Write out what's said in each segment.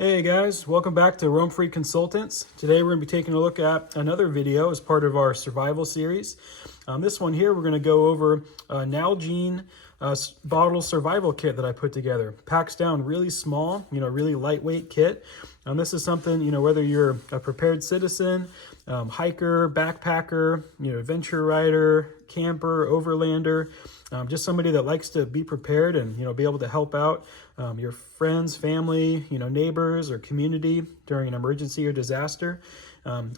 Hey guys, welcome back to Roam Free Consultants. Today we're going to be taking a look at another video as part of our survival series. This one here, we're going to go over a Nalgene bottle survival kit that I put together. Packs down really small, really lightweight kit. This is something, whether you're a prepared citizen, hiker, backpacker, adventure rider, camper, overlander, just somebody that likes to be prepared and, be able to help out your friends, family, neighbors or community during an emergency or disaster.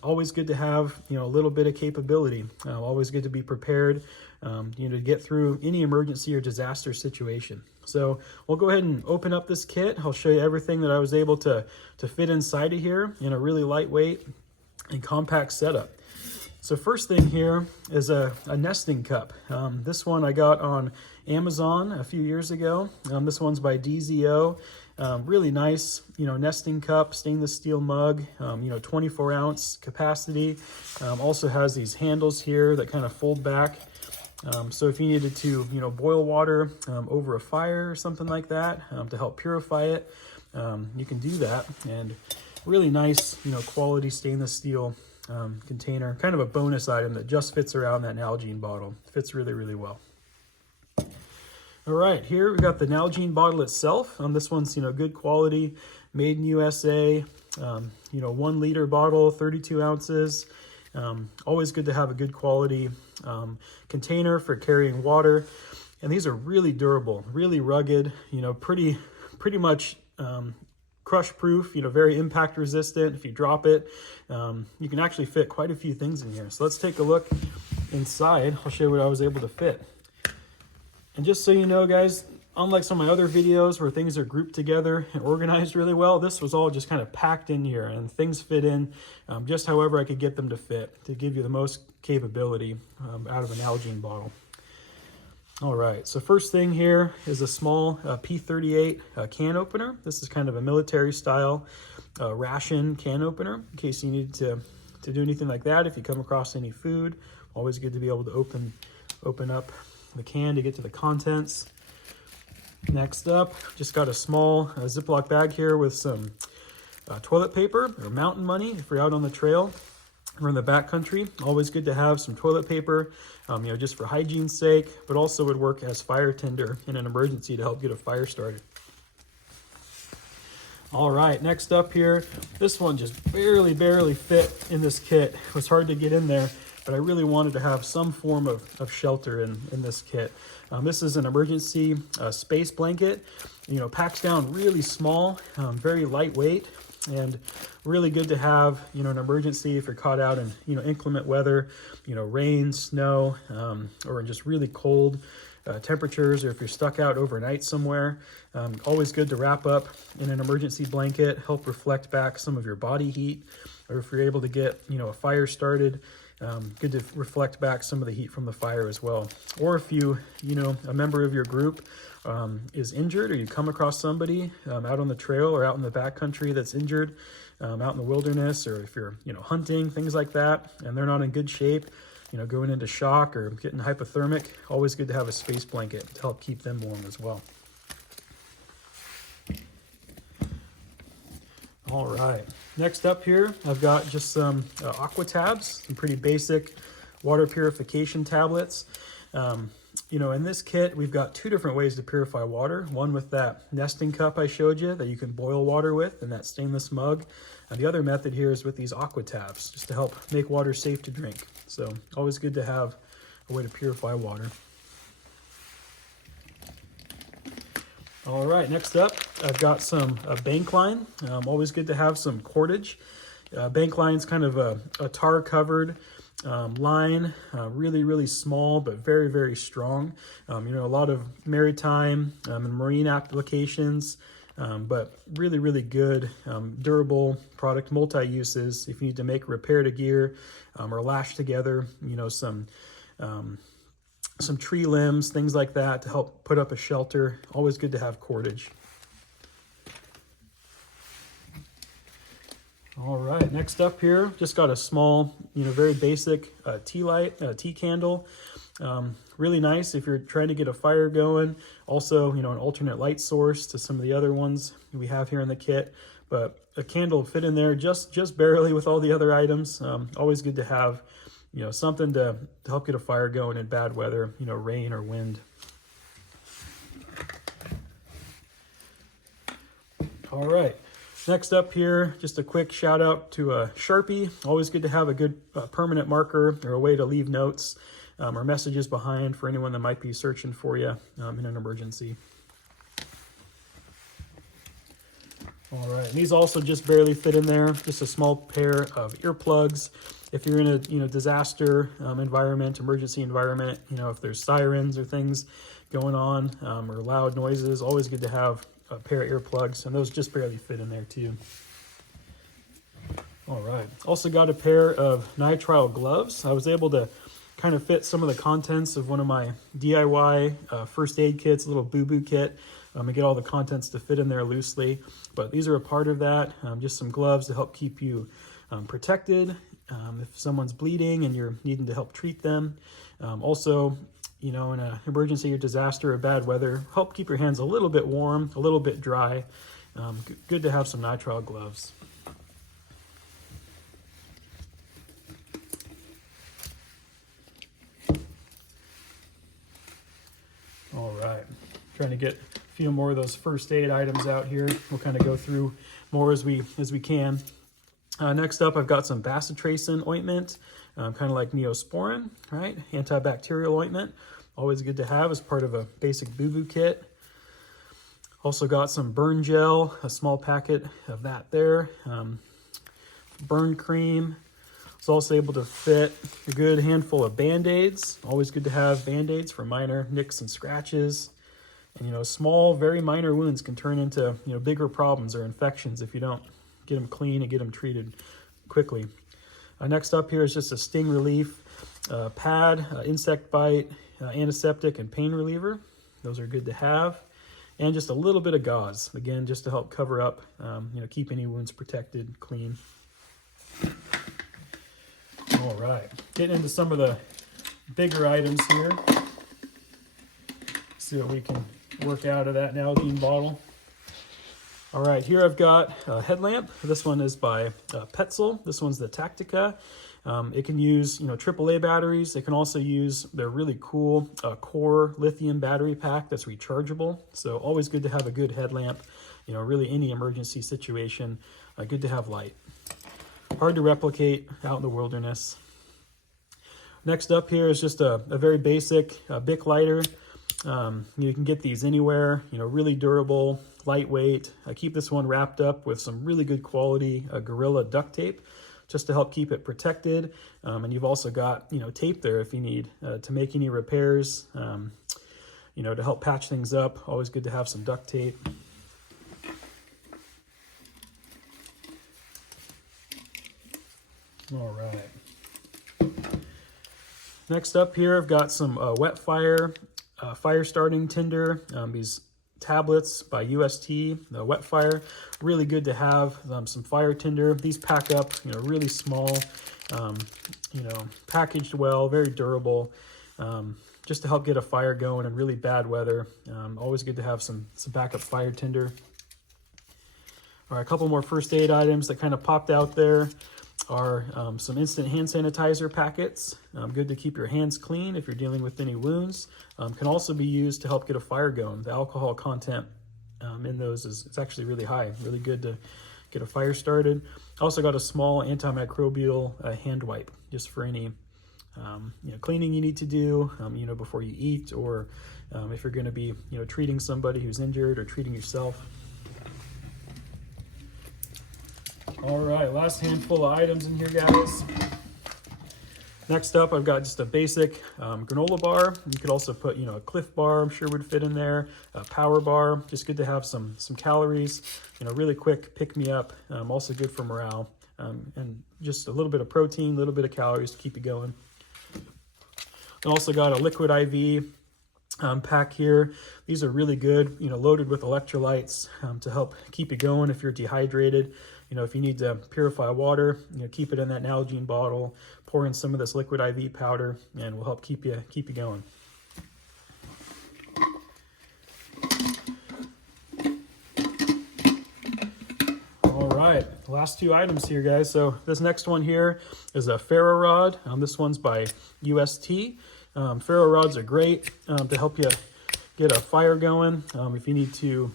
Always good to have, a little bit of capability. Always good to be prepared, to get through any emergency or disaster situation. So we'll go ahead and open up this kit. I'll show you everything that I was able to fit inside of here in a really lightweight and compact setup. So first thing here is a nesting cup. This one I got on Amazon a few years ago. This one's by DZO. Really nice, nesting cup, stainless steel mug, 24 ounce capacity. Also has these handles here that kind of fold back. So if you needed to, boil water over a fire or something like that to help purify it, you can do that. And really nice, quality stainless steel container, kind of a bonus item that just fits around that Nalgene bottle. Fits really, really well. All right, here we got the Nalgene bottle itself. This one's, good quality, made in USA, 1 liter bottle, 32 ounces. Always good to have a good quality container for carrying water. And these are really durable, really rugged, pretty much crush proof, very impact resistant. If you drop it, you can actually fit quite a few things in here. So let's take a look inside. I'll show you what I was able to fit. And just so you know, guys, unlike some of my other videos where things are grouped together and organized really well, this was all just kind of packed in here and things fit in just however I could get them to fit to give you the most capability out of an Nalgene bottle. All right, so first thing here is a small P38 can opener. This is kind of a military style ration can opener in case you need to do anything like that. If you come across any food, always good to be able to open up the can to get to the contents. Next up, just got a small Ziploc bag here with some toilet paper or mountain money if you're out on the trail or in the backcountry. Always good to have some toilet paper, just for hygiene's sake, but also would work as fire tinder in an emergency to help get a fire started. All right, next up here, this one just barely fit in this kit. It was hard to get in there, but I really wanted to have some form of shelter in this kit. This is an emergency space blanket. Packs down really small, very lightweight, and really good to have, an emergency if you're caught out in, inclement weather, rain, snow, or just really cold temperatures, or if you're stuck out overnight somewhere. Always good to wrap up in an emergency blanket, help reflect back some of your body heat, or if you're able to get, a fire started, good to reflect back some of the heat from the fire as well. Or if you, a member of your group is injured, or you come across somebody out on the trail or out in the backcountry that's injured, out in the wilderness, or if you're, hunting, things like that, and they're not in good shape, going into shock or getting hypothermic, always good to have a space blanket to help keep them warm as well. All right, next up here, I've got just some aqua tabs, some pretty basic water purification tablets. In this kit, we've got 2 different ways to purify water. One with that nesting cup I showed you that you can boil water with in that stainless mug. And the other method here is with these aqua tabs, just to help make water safe to drink. So always good to have a way to purify water. All right, next up, I've got some bank line. Always good to have some cordage. Bank line's kind of a tar-covered line, really small, but very strong. A lot of maritime and marine applications, but really good, durable product, multi-uses. If you need to make a repair to gear or lash together, some tree limbs, things like that to help put up a shelter. Always good to have cordage. All right, next up here, just got a small, very basic tea light, tea candle. Really nice if you're trying to get a fire going. Also, you know, an alternate light source to some of the other ones we have here in the kit. But a candle fit in there just barely with all the other items. Always good to have, you know, something to help get a fire going in bad weather, you know, rain or wind. All right. Next up here, just a quick shout out to a Sharpie. Always good to have a good permanent marker or a way to leave notes or messages behind for anyone that might be searching for you in an emergency. All right, and these also just barely fit in there. Just a small pair of earplugs. If you're in a disaster environment, emergency environment, you know, if there's sirens or things going on or loud noises, always good to have a pair of earplugs, and those just barely fit in there too. All right, also got a pair of nitrile gloves. I was able to kind of fit some of the contents of one of my DIY first aid kits, a little boo-boo kit, and get all the contents to fit in there loosely. But these are a part of that, just some gloves to help keep you protected if someone's bleeding and you're needing to help treat them. Also, you know, in an emergency or disaster or bad weather, help keep your hands a little bit warm, a little bit dry. Good to have some nitrile gloves. All right, trying to get a few more of those first aid items out here. We'll kind of go through more as we can. Next up, I've got some bacitracin ointment, kind of like Neosporin, right? Antibacterial ointment, always good to have as part of a basic boo-boo kit. Also got some burn gel, a small packet of that there. Burn cream. Was also able to fit a good handful of Band-Aids. Always good to have Band-Aids for minor nicks and scratches. And, you know, small, very minor wounds can turn into, you know, bigger problems or infections if you don't get them clean and get them treated quickly. Next up here is just a sting relief pad, insect bite, antiseptic, and pain reliever. Those are good to have. And just a little bit of gauze, again, just to help cover up, you know, keep any wounds protected, clean. All right, getting into some of the bigger items here. See what we can work out of that Nalgene bottle. All right, here I've got a headlamp. This one is by Petzl. This one's the Tactica. It can use, you know, AAA batteries. It can also use their really cool core lithium battery pack that's rechargeable. So always good to have a good headlamp, you know, really any emergency situation. Good to have light. Hard to replicate out in the wilderness. Next up here is just a very basic Bic lighter. You can get these anywhere, you know, really durable, lightweight. I keep this one wrapped up with some really good quality Gorilla duct tape just to help keep it protected. And you've also got, you know, tape there if you need to make any repairs, you know, to help patch things up. Always good to have some duct tape. All right. Next up here, I've got some wet fire starting tinder. These tablets by UST, the wet fire, really good to have. Some fire tinder. These pack up, you know, really small, you know, packaged well, very durable, just to help get a fire going in really bad weather. Always good to have some backup fire tinder. All right, a couple more first aid items that kind of popped out there are some instant hand sanitizer packets. Good to keep your hands clean if you're dealing with any wounds. Can also be used to help get a fire going. The alcohol content in those is actually really high, really good to get a fire started. Also got a small antimicrobial hand wipe just for any you know, cleaning you need to do, you know, before you eat, or if you're going to be, you know, treating somebody who's injured or treating yourself. All right, last handful of items in here, guys. Next up, I've got just a basic granola bar. You could also put, you know, a Cliff Bar, I'm sure would fit in there. A Power Bar, just good to have some calories. You know, really quick pick-me-up. Also good for morale. And just a little bit of protein, a little bit of calories to keep you going. I also got a liquid IV pack here. These are really good, loaded with electrolytes to help keep you going if you're dehydrated. If you need to purify water, keep it in that Nalgene bottle, pour in some of this liquid IV powder, and will help keep you going. All right, last two items here, guys. So this next one here is a ferro rod. This one's by UST. Ferro rods are great to help you get a fire going. If you need to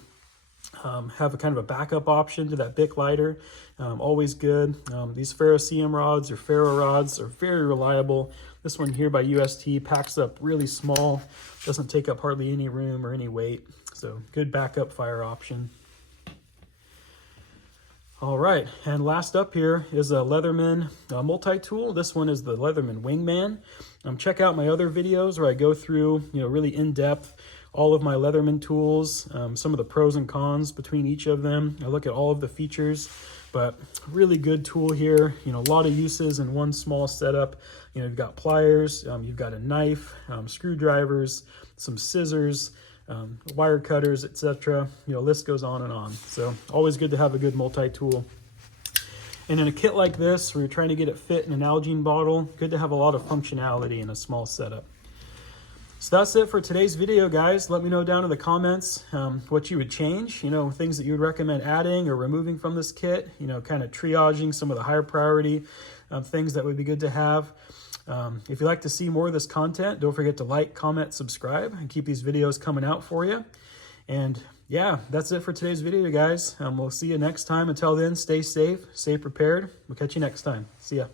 have a kind of a backup option to that Bic lighter, always good. These ferrocerium rods or ferro rods are very reliable. This one here by UST packs up really small, doesn't take up hardly any room or any weight. So good backup fire option. All right, and last up here is a Leatherman multi-tool. This one is the Leatherman Wingman. Check out my other videos where I go through, really in-depth all of my Leatherman tools, some of the pros and cons between each of them. I look at all of the features, but really good tool here. A lot of uses in one small setup. You've got pliers, you've got a knife, screwdrivers, some scissors, wire cutters, etc. List goes on and on. So always good to have a good multi-tool. And in a kit like this, where you're trying to get it fit in an Nalgene bottle, good to have a lot of functionality in a small setup. So that's it for today's video, guys. Let me know down in the comments what you would change, things that you would recommend adding or removing from this kit, kind of triaging some of the higher priority things that would be good to have. If you'd like to see more of this content, don't forget to like, comment, subscribe, and keep these videos coming out for you. And yeah, that's it for today's video, guys. We'll see you next time. Until then, stay safe, stay prepared. We'll catch you next time. See ya.